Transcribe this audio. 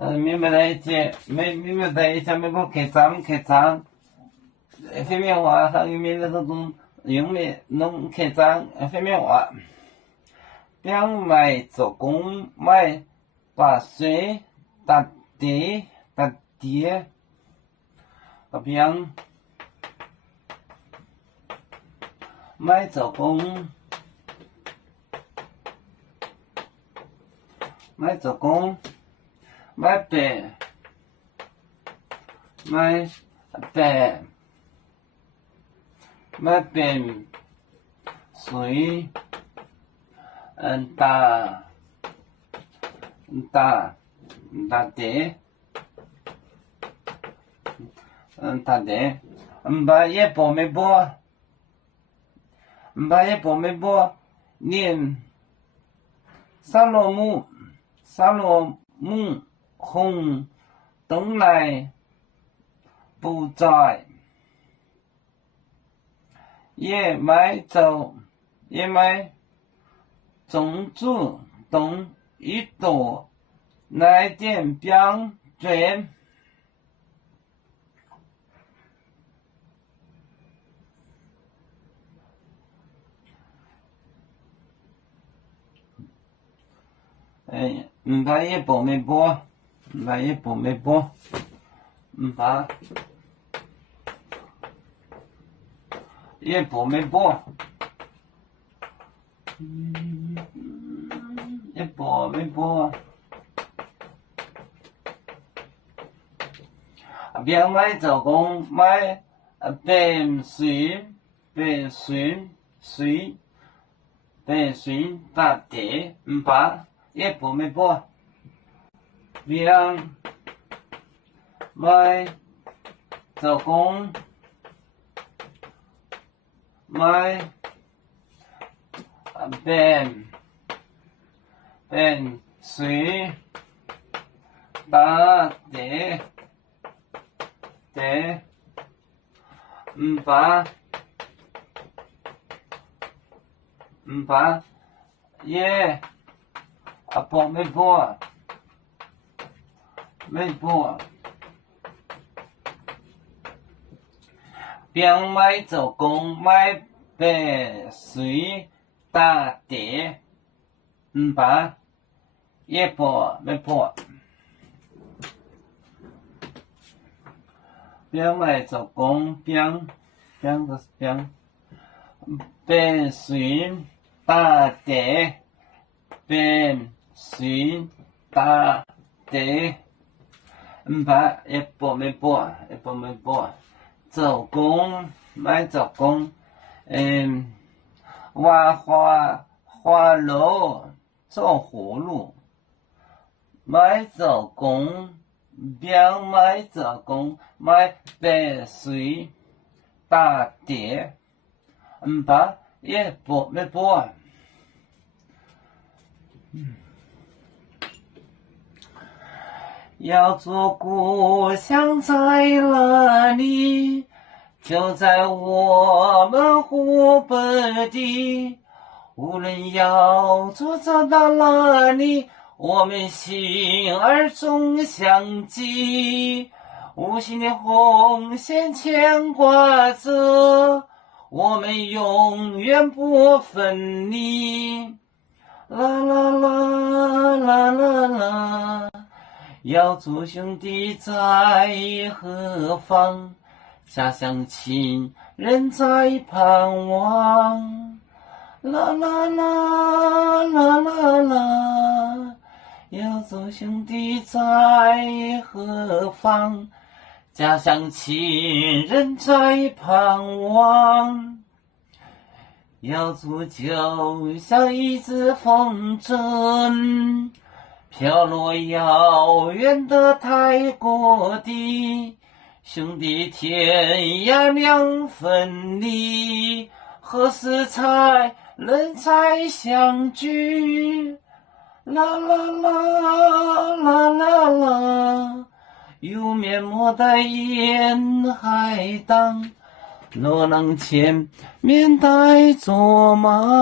明白了一些，明白了一些，美国开仓，废棉花和玉米的这种用的农开仓废棉花，两卖做工卖把水打地，这边卖做工。买做工，买白，买白水，打地，打地，把也包没包，连沙罗木红东来不在，也买种子东一朵，来点标准。把也包没包，把也包没包，也包没包，别买做工买白水打地，把也包没包，别买做工买白水打地，把也包没包，边买做工买白水打地，把也包没包，边买做工边白水打地，把也包没包，做工买做工，挖花篓做葫芦，买做工边买做工买白水打地，把也包没包。要做故乡在哪里？就在我们湖北地。无论要做到哪里，我们心儿总相系。无形的红线牵挂着，我们永远不分离。啦啦啦啦啦啦，要做兄弟在何方？家乡亲人在盼望。啦啦啦啦啦啦，要做兄弟在何方？家乡亲人在盼望。要做就像一只风筝，飘落遥远的泰国地。兄弟天涯两分离，何时才能再相聚？啦啦啦啦啦啦，有面目的沿海荡，若能见面带着马。